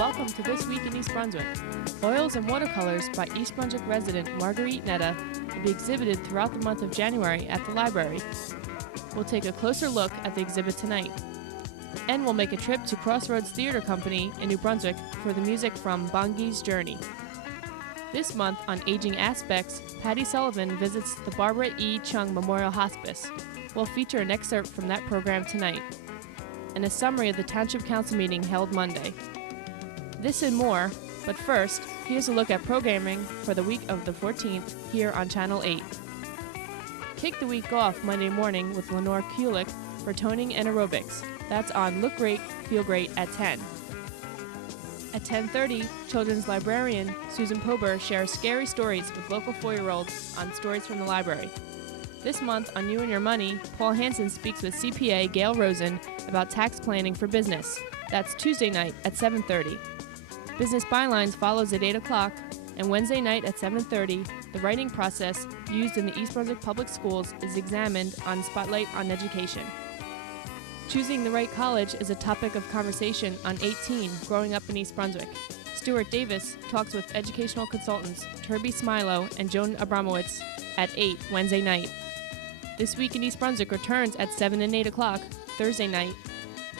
welcome to This Week in East Brunswick. Oils and watercolors by East Brunswick resident Marguerite Netta will be exhibited throughout the month of January at the library. We'll take a closer look at the exhibit tonight. And we'll make a trip to Crossroads Theater Company in New Brunswick for the music from Bongi's Journey. This month on Aging Aspects, Patty Sullivan visits the Barbara E. Chung Memorial Hospice. We'll feature an excerpt from that program tonight, and a summary of the Township Council meeting held Monday. This and more, but first, here's a look at programming for the week of the 14th here on Channel 8. Kick the week off Monday morning with Lenore Kulik for toning and aerobics. That's on Look Great, Feel Great at 10. At 10:30, children's librarian Susan Pober shares scary stories with local 4-year-olds on Stories from the Library. This month on You and Your Money, Paul Hansen speaks with CPA Gail Rosen about tax planning for business. That's Tuesday night at 7:30. Business Bylines follows at 8 o'clock, and Wednesday night at 7:30, the writing process used in the East Brunswick Public Schools is examined on Spotlight on Education. Choosing the right college is a topic of conversation on 18, Growing Up in East Brunswick. Stuart Davis talks with educational consultants Turby Smilo and Joan Abramowitz at 8 Wednesday night. This Week in East Brunswick returns at 7 and 8 o'clock Thursday night,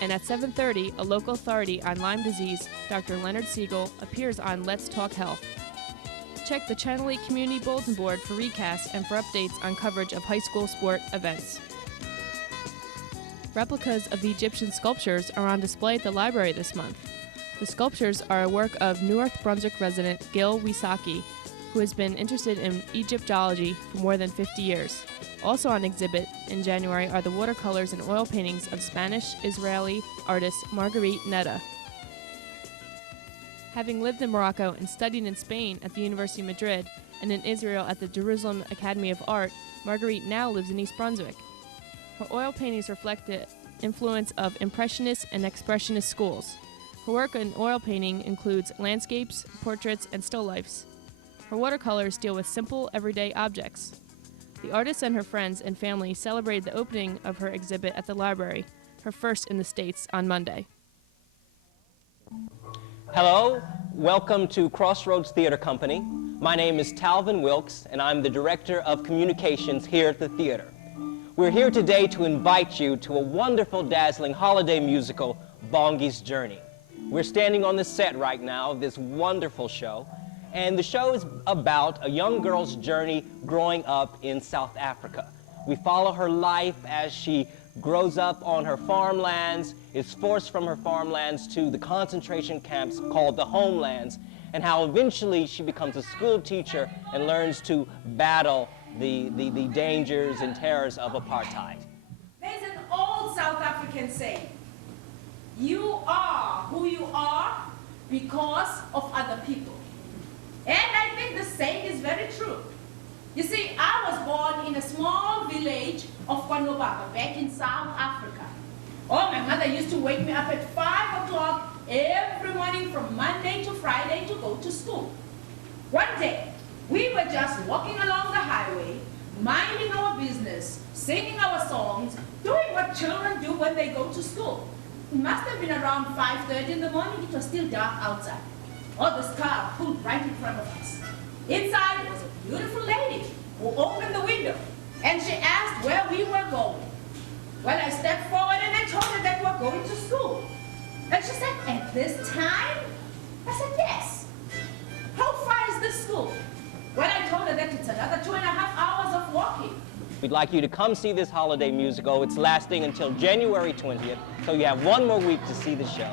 and at 7:30, a local authority on Lyme disease, Dr. Leonard Siegel, appears on Let's Talk Health. Check the Channel 8 Community Bulletin Board for recasts and for updates on coverage of high school sport events. Replicas of the Egyptian sculptures are on display at the library this month. The sculptures are a work of North Brunswick resident Gil Wisaki, who has been interested in Egyptology for more than 50 years. Also on exhibit in January are the watercolors and oil paintings of Spanish-Israeli artist Marguerite Netta. Having lived in Morocco and studied in Spain at the University of Madrid and in Israel at the Jerusalem Academy of Art, Marguerite now lives in East Brunswick. Her oil paintings reflect the influence of Impressionist and Expressionist schools. Her work in oil painting includes landscapes, portraits, and still lifes. Her watercolors deal with simple, everyday objects. The artist and her friends and family celebrated the opening of her exhibit at the library, her first in the States, on Monday. Hello, welcome to Crossroads Theater Company. My name is Talvin Wilkes, and I'm the Director of Communications here at the theater. We're here today to invite you to a wonderful, dazzling holiday musical, Bongi's Journey. We're standing on the set right now of this wonderful show, and the show is about a young girl's journey growing up in South Africa. We follow her life as she grows up on her farmlands, is forced from her farmlands to the concentration camps called the homelands, and how eventually she becomes a school teacher and learns to battle the dangers and terrors of apartheid. There's an old South African saying, you are who you are because of other people. And I think the saying is very true. You see, I was born in a small village of KwaNoBaba back in South Africa. Oh, my mother used to wake me up at 5 o'clock every morning from Monday to Friday to go to school. One day, we were just walking along the highway, minding our business, singing our songs, doing what children do when they go to school. It must have been around 5:30 in the morning. It was still dark outside. Oh, this car pulled right in front of us. Inside was a beautiful lady who opened the window, and she asked where we were going. Well, I stepped forward and I told her that we were going to school. And she said, at this time? I said, yes. How far is this school? Well, I told her that it's another 2.5 hours of walking. We'd like you to come see this holiday musical. It's lasting until January 20th, so you have one more week to see the show.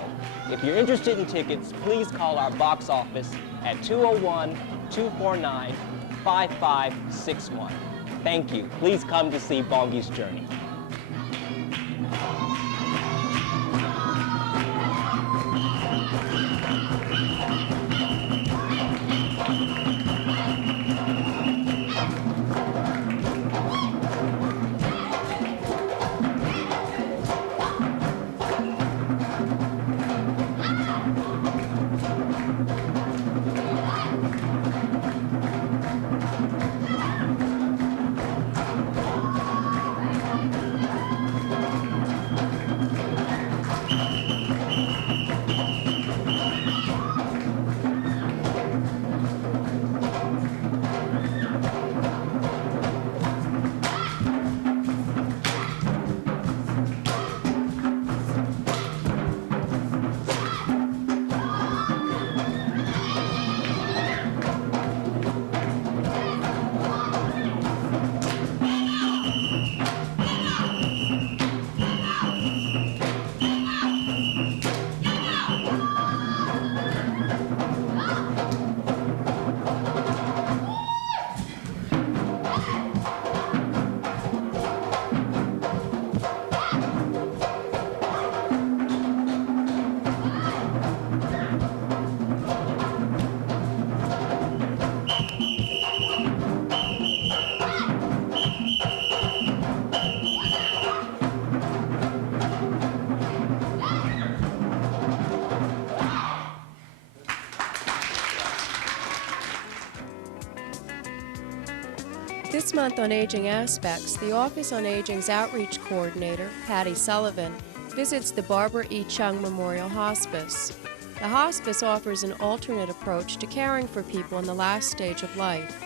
If you're interested in tickets, please call our box office at 201-249-5561. Thank you. Please come to see Bongi's Journey. This month on Aging Aspects, the Office on Aging's Outreach Coordinator, Patty Sullivan, visits the Barbara E. Chung Memorial Hospice. The hospice offers an alternate approach to caring for people in the last stage of life.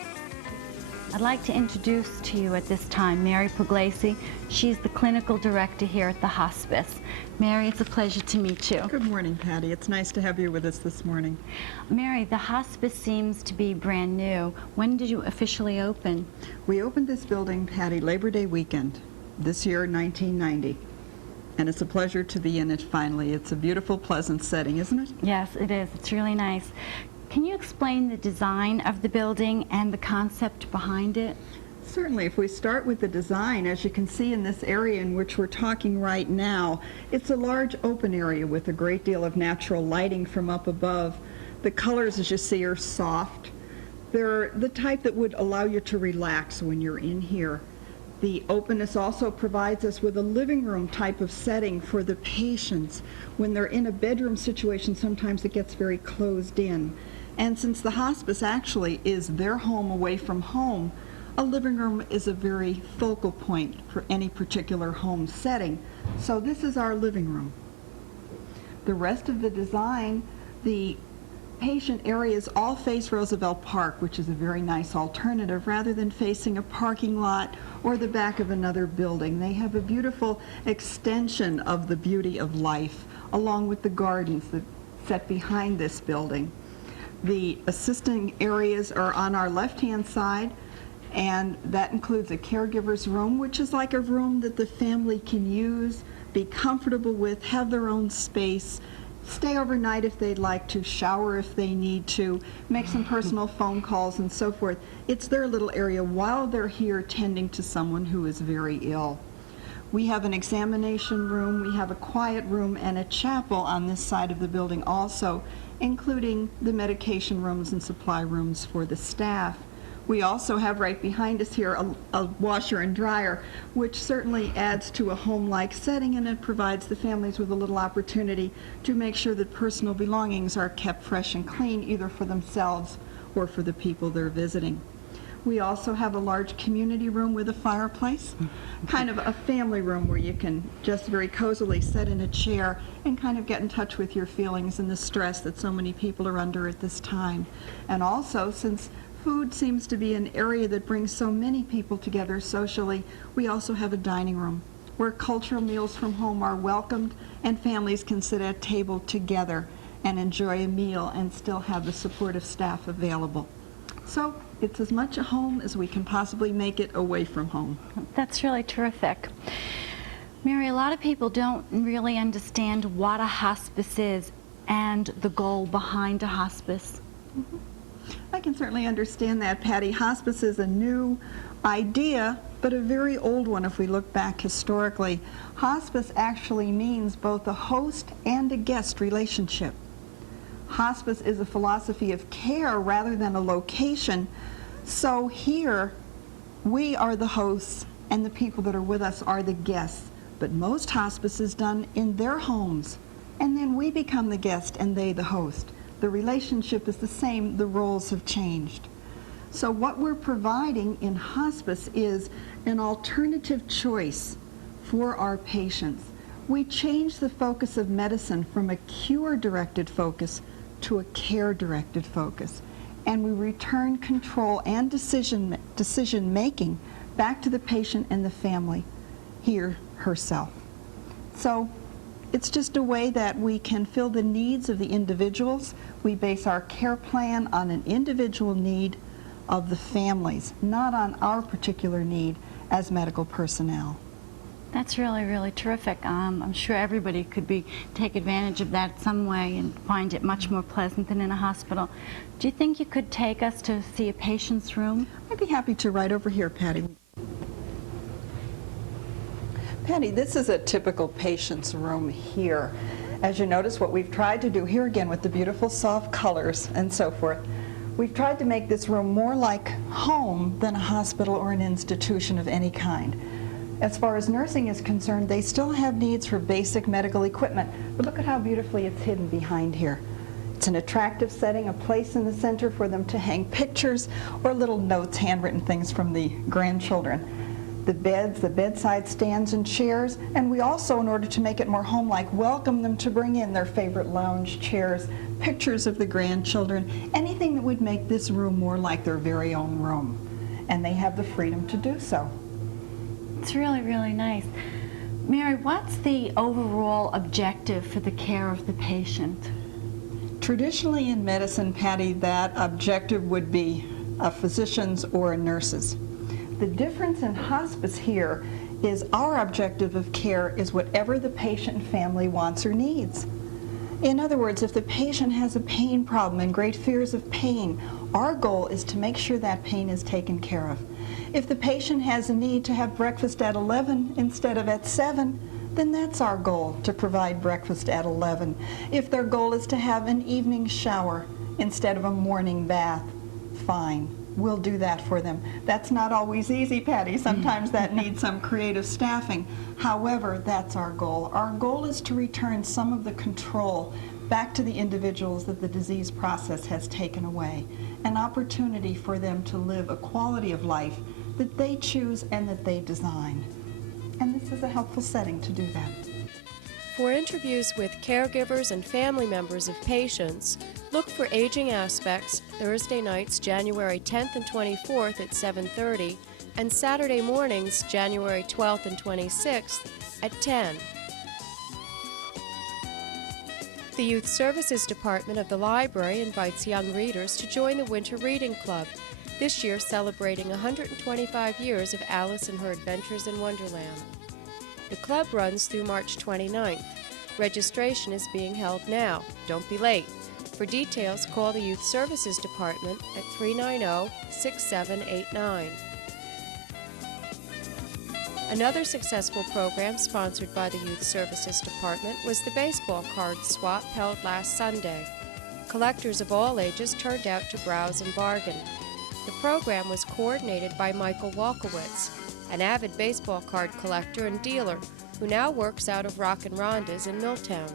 I'd like to introduce to you at this time Mary Puglisi. She's the clinical director here at the hospice. Mary, it's a pleasure to meet you. Good morning, Patty. It's nice to have you with us this morning. Mary, the hospice seems to be brand new. When did you officially open? We opened this building, Patty, Labor Day weekend, this year, 1990. And it's a pleasure to be in it finally. It's a beautiful, pleasant setting, isn't it? Yes, it is. It's really nice. Can you explain the design of the building and the concept behind it? Certainly. If we start with the design, as you can see in this area in which we're talking right now, it's a large open area with a great deal of natural lighting from up above. The colors, as you see, are soft. They're the type that would allow you to relax when you're in here. The openness also provides us with a living room type of setting for the patients. When they're in a bedroom situation, sometimes it gets very closed in. And since the hospice actually is their home away from home, a living room is a very focal point for any particular home setting. So this is our living room. The rest of the design, the patient areas all face Roosevelt Park, which is a very nice alternative rather than facing a parking lot or the back of another building. They have a beautiful extension of the beauty of life along with the gardens that set behind this building. The assisting areas are on our left-hand side, and that includes a caregiver's room, which is like a room that the family can use, be comfortable with, have their own space, stay overnight if they'd like to, shower if they need to, make some personal phone calls and so forth. It's their little area while they're here tending to someone who is very ill. We have an examination room, we have a quiet room, and a chapel on this side of the building also, including the medication rooms and supply rooms for the staff. We also have right behind us here a washer and dryer, which certainly adds to a home-like setting, and it provides the families with a little opportunity to make sure that personal belongings are kept fresh and clean, either for themselves or for the people they're visiting. We also have a large community room with a fireplace, kind of a family room where you can just very cozily sit in a chair and kind of get in touch with your feelings and the stress that so many people are under at this time. And also, since food seems to be an area that brings so many people together socially, we also have a dining room where cultural meals from home are welcomed and families can sit at table together and enjoy a meal and still have the supportive staff available. So it's as much a home as we can possibly make it away from home. That's really terrific. Mary, a lot of people don't really understand what a hospice is and the goal behind a hospice. Mm-hmm. I can certainly understand that, Patty. Hospice is a new idea, but a very old one if we look back historically. Hospice actually means both a host and a guest relationship. Hospice is a philosophy of care rather than a location. So here, we are the hosts and the people that are with us are the guests. But most hospice is done in their homes, and then we become the guest and they the host. The relationship is the same, the roles have changed. So what we're providing in hospice is an alternative choice for our patients. We change the focus of medicine from a cure-directed focus to a care-directed focus. And we return control and decision-making back to the patient and the family, here herself. So it's just a way that we can fill the needs of the individuals. We base our care plan on an individual need of the families, not on our particular need as medical personnel. That's really, really terrific. I'm sure everybody could take advantage of that some way and find it much more pleasant than in a hospital. Do you think you could take us to see a patient's room? I'd be happy to. Right over here, Patty. Patty, this is a typical patient's room here. As you notice, what we've tried to do here again with the beautiful soft colors and so forth, we've tried to make this room more like home than a hospital or an institution of any kind. As far as nursing is concerned, they still have needs for basic medical equipment, but look at how beautifully it's hidden behind here. It's an attractive setting, a place in the center for them to hang pictures or little notes, handwritten things from the grandchildren. The beds, the bedside stands and chairs, and we also, in order to make it more home-like, welcome them to bring in their favorite lounge chairs, pictures of the grandchildren, anything that would make this room more like their very own room. And they have the freedom to do so. It's really, really nice. Mary, what's the overall objective for the care of the patient? Traditionally in medicine, Patty, that objective would be a physician's or a nurse's. The difference in hospice here is our objective of care is whatever the patient and family wants or needs. In other words, if the patient has a pain problem and great fears of pain, our goal is to make sure that pain is taken care of. If the patient has a need to have breakfast at 11 instead of at 7, then that's our goal, to provide breakfast at 11. If their goal is to have an evening shower instead of a morning bath, fine. We'll do that for them. That's not always easy, Patty. Sometimes that needs some creative staffing. However, that's our goal. Our goal is to return some of the control back to the individuals that the disease process has taken away. An opportunity for them to live a quality of life that they choose and that they design. And this is a helpful setting to do that. For interviews with caregivers and family members of patients, look for Aging Aspects Thursday nights, January 10th and 24th at 7:30, and Saturday mornings, January 12th and 26th at 10. The Youth Services Department of the library invites young readers to join the Winter Reading Club, this year celebrating 125 years of Alice and Her Adventures in Wonderland. The club runs through March 29th. Registration is being held now. Don't be late. For details, call the Youth Services Department at 390-6789. Another successful program sponsored by the Youth Services Department was the baseball card swap held last Sunday. Collectors of all ages turned out to browse and bargain. The program was coordinated by Michael Walkowitz, an avid baseball card collector and dealer who now works out of Rock and Ronda's in Milltown.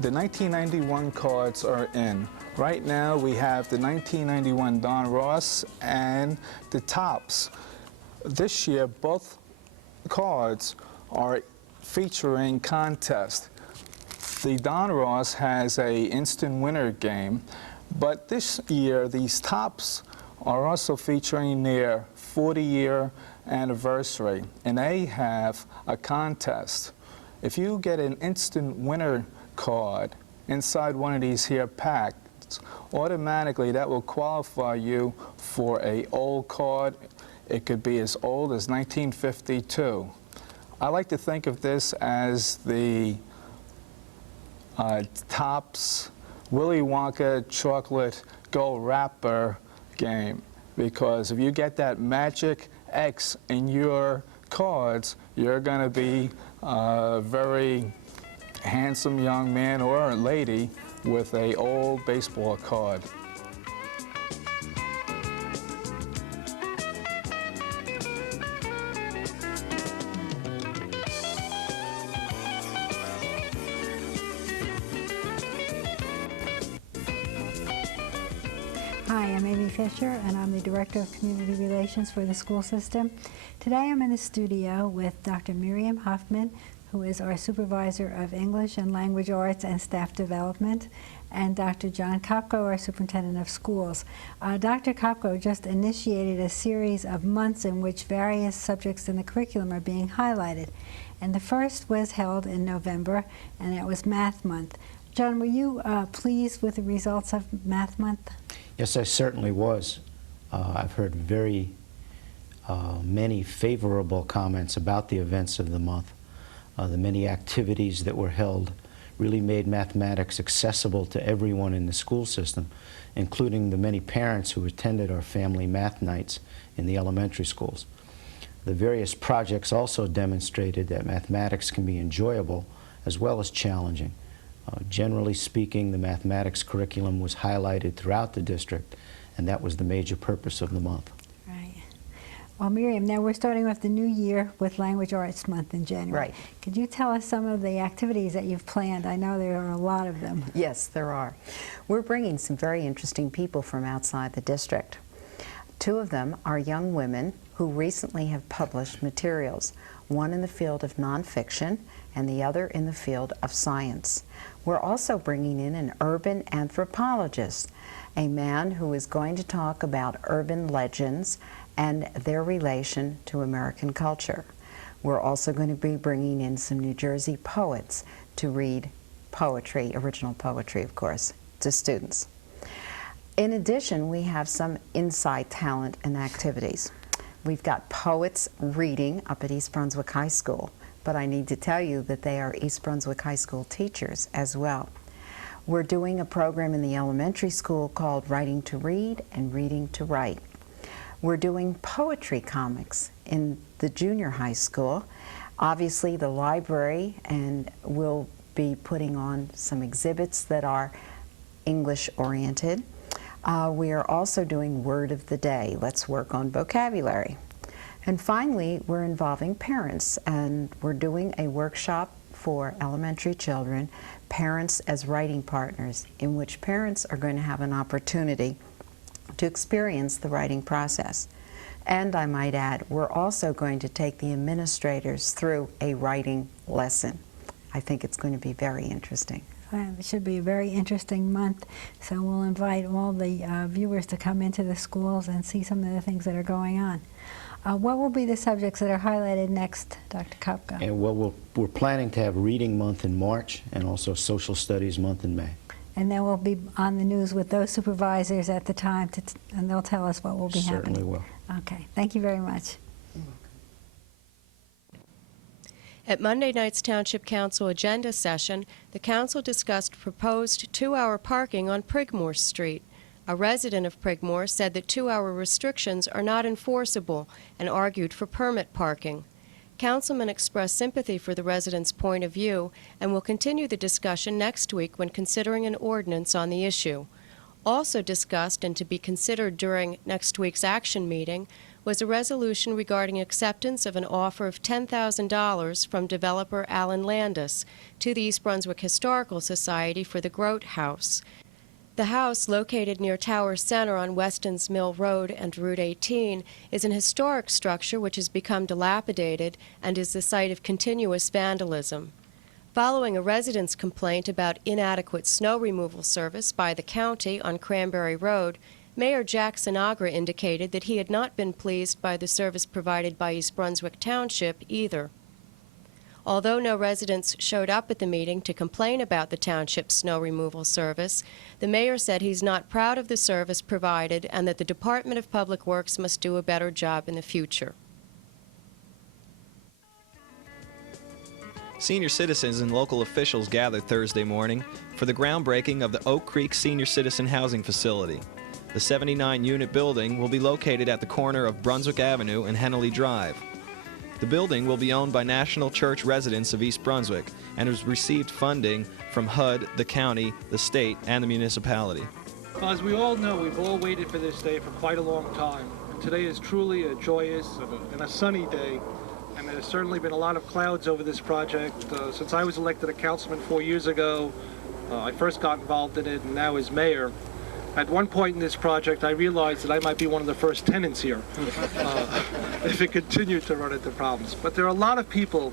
The 1991 cards are in. Right now we have the 1991 Don Ross and the Topps. This year both cards are featuring contest. The Don Ross has a instant winner game, but this year these Topps are also featuring their 40-year anniversary, and they have a contest. If you get an instant winner card inside one of these here packs, automatically that will qualify you for a old card. It could be as old as 1952. I like to think of this as the Topps Willy Wonka chocolate gold wrapper game, because if you get that magic X in your cards, you're going to be a very handsome young man or lady with a old baseball card. Hi, I'm Amy Fisher, and I'm the Director of Community Relations for the school system. Today I'm in the studio with Dr. Miriam Huffman, who is our Supervisor of English and Language Arts and Staff Development, and Dr. John Kopko, our Superintendent of Schools. Dr. Kopko just initiated a series of months in which various subjects in the curriculum are being highlighted. And the first was held in November, and it was Math Month. John, were you pleased with the results of Math Month? Yes, I certainly was. I've heard very many favorable comments about the events of the month. The many activities that were held really made mathematics accessible to everyone in the school system, including the many parents who attended our family math nights in the elementary schools. The various projects also demonstrated that mathematics can be enjoyable as well as challenging. Generally speaking, the mathematics curriculum was highlighted throughout the district, and that was the major purpose of the month. Right. Well, Miriam, now we're starting off the new year with Language Arts Month in January. Right. Could you tell us some of the activities that you've planned? I know there are a lot of them. Yes, there are. We're bringing some very interesting people from outside the district. Two of them are young women who recently have published materials, one in the field of nonfiction and the other in the field of science. We're also bringing in an urban anthropologist, a man who is going to talk about urban legends and their relation to American culture. We're also going to be bringing in some New Jersey poets to read poetry, original poetry, of course, to students. In addition, we have some inside talent and activities. We've got poets reading up at East Brunswick High School, but I need to tell you that they are East Brunswick High School teachers as well. We're doing a program in the elementary school called Writing to Read and Reading to Write. We're doing poetry comics in the junior high school. Obviously, the library and will be putting on some exhibits that are English-oriented. We are also doing Word of the Day. Let's work on vocabulary. And finally, we're involving parents, and we're doing a workshop for elementary children, Parents as Writing Partners, in which parents are going to have an opportunity to experience the writing process. And I might add, we're also going to take the administrators through a writing lesson. I think it's going to be very interesting. It should be a very interesting month, so we'll invite all the viewers to come into the schools and see some of the things that are going on. What will be the subjects that are highlighted next, Dr. Kopka? And well, we're planning to have Reading Month in March and also Social Studies Month in May. And then we'll be on the news with those supervisors at the time, and they'll tell us what will be happening. Certainly will. Okay, thank you very much. At Monday night's Township Council agenda session, the council discussed proposed 2-hour parking on Prigmore Street. A resident of Prigmore said that 2-hour restrictions are not enforceable and argued for permit parking. Councilmen expressed sympathy for the residents' point of view and will continue the discussion next week when considering an ordinance on the issue. Also discussed and to be considered during next week's action meeting was a resolution regarding acceptance of an offer of $10,000 from developer Alan Landis to the East Brunswick Historical Society for the Grote House. The house, located near Tower Center on Weston's Mill Road and Route 18, is an historic structure which has become dilapidated and is the site of continuous vandalism. Following a resident's complaint about inadequate snow removal service by the county on Cranberry Road, Mayor Jack Sinagra indicated that he had not been pleased by the service provided by East Brunswick Township either. Although no residents showed up at the meeting to complain about the township's snow removal service, the mayor said he's not proud of the service provided and that the Department of Public Works must do a better job in the future. Senior citizens and local officials gathered Thursday morning for the groundbreaking of the Oak Creek Senior Citizen Housing Facility. The 79-unit building will be located at the corner of Brunswick Avenue and Henley Drive. The building will be owned by National Church residents of East Brunswick and has received funding from HUD, the county, the state, and the municipality. Well, as we all know, we've all waited for this day for quite a long time. And today is truly a joyous and a sunny day. And there's certainly been a lot of clouds over this project. Since I was elected a councilman 4 years ago, I first got involved in it, and now as mayor. At one point in this project, I realized that I might be one of the first tenants here if it continued to run into problems. But there are a lot of people.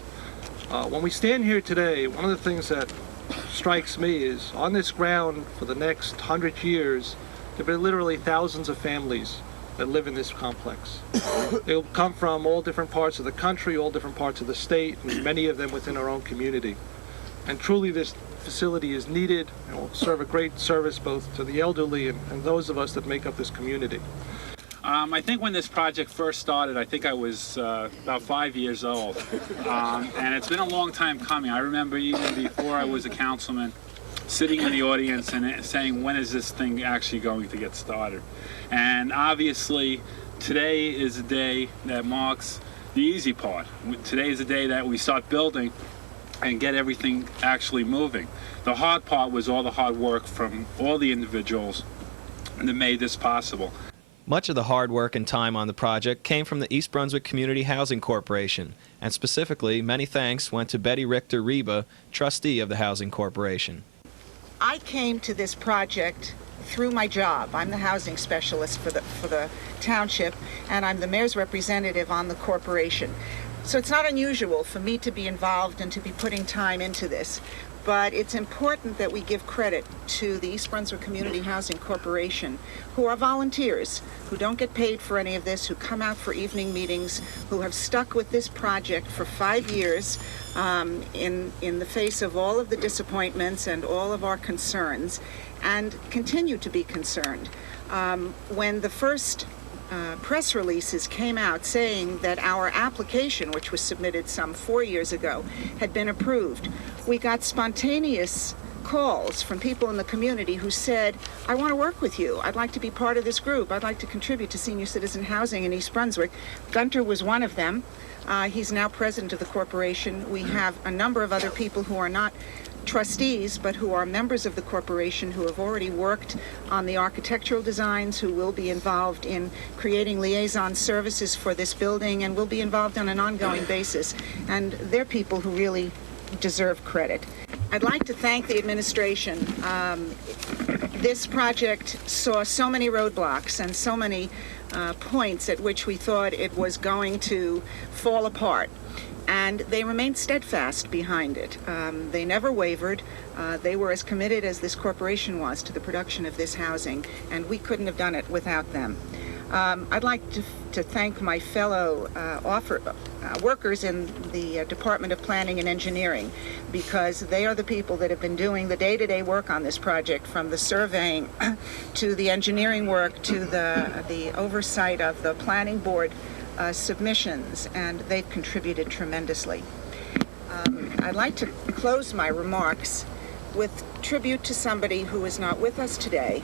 When we stand here today, one of the things that strikes me is on this ground for the next 100 years, there will be literally thousands of families that live in this complex. They'll come from all different parts of the country, all different parts of the state, and many of them within our own community. And truly this facility is needed and will serve a great service both to the elderly and those of us that make up this community. I think when this project first started, I think I was about 5 years old. And it's been a long time coming. I remember even before I was a councilman, sitting in the audience and saying, when is this thing actually going to get started? And obviously, today is a day that marks the easy part. Today is the day that we start building and get everything actually moving. The hard part was all the hard work from all the individuals that made this possible. Much of the hard work and time on the project came from the East Brunswick Community Housing Corporation, and specifically, many thanks went to Betty Richter-Reba, trustee of the Housing Corporation. I came to this project through my job. I'm the housing specialist for the township, and I'm the mayor's representative on the corporation. So it's not unusual for me to be involved and to be putting time into this. But it's important that we give credit to the East Brunswick Community Housing Corporation, who are volunteers, who don't get paid for any of this, who come out for evening meetings, who have stuck with this project for 5 years in the face of all of the disappointments and all of our concerns, and continue to be concerned. When the first press releases came out saying that our application, which was submitted some 4 years ago, had been approved, we got spontaneous calls from people in the community who said, I want to work with you. I'd like to be part of this group. I'd like to contribute to senior citizen housing in East Brunswick. Gunter was one of them. He's now president of the corporation. We have a number of other people who are not trustees, but who are members of the corporation, who have already worked on the architectural designs, who will be involved in creating liaison services for this building, and will be involved on an ongoing basis. And they're people who really deserve credit. I'd like to thank the administration. This project saw so many roadblocks and so many points at which we thought it was going to fall apart. And they remained steadfast behind it. They never wavered. They were as committed as this corporation was to the production of this housing, and we couldn't have done it without them. I'd like to thank my fellow workers in the Department of Planning and Engineering, because they are the people that have been doing the day-to-day work on this project, from the surveying to the engineering work to the oversight of the planning board submissions, and they've contributed tremendously. I'd like to close my remarks with tribute to somebody who is not with us today,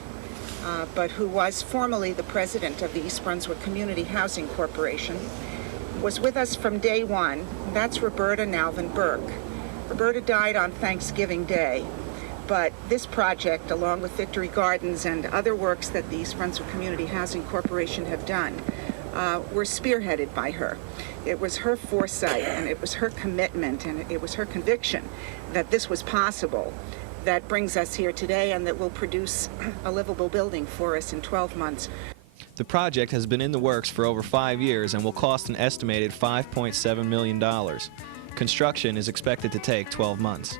but who was formerly the president of the East Brunswick Community Housing Corporation, was with us from day one. That's Roberta Nalvin Burke. Roberta died on Thanksgiving Day, but this project, along with Victory Gardens and other works that the East Brunswick Community Housing Corporation have done, were spearheaded by her. It was her foresight, and it was her commitment, and it was her conviction that this was possible that brings us here today, and that will produce a livable building for us in 12 months. The project has been in the works for over 5 years and will cost an estimated $5.7 million. Construction is expected to take 12 months.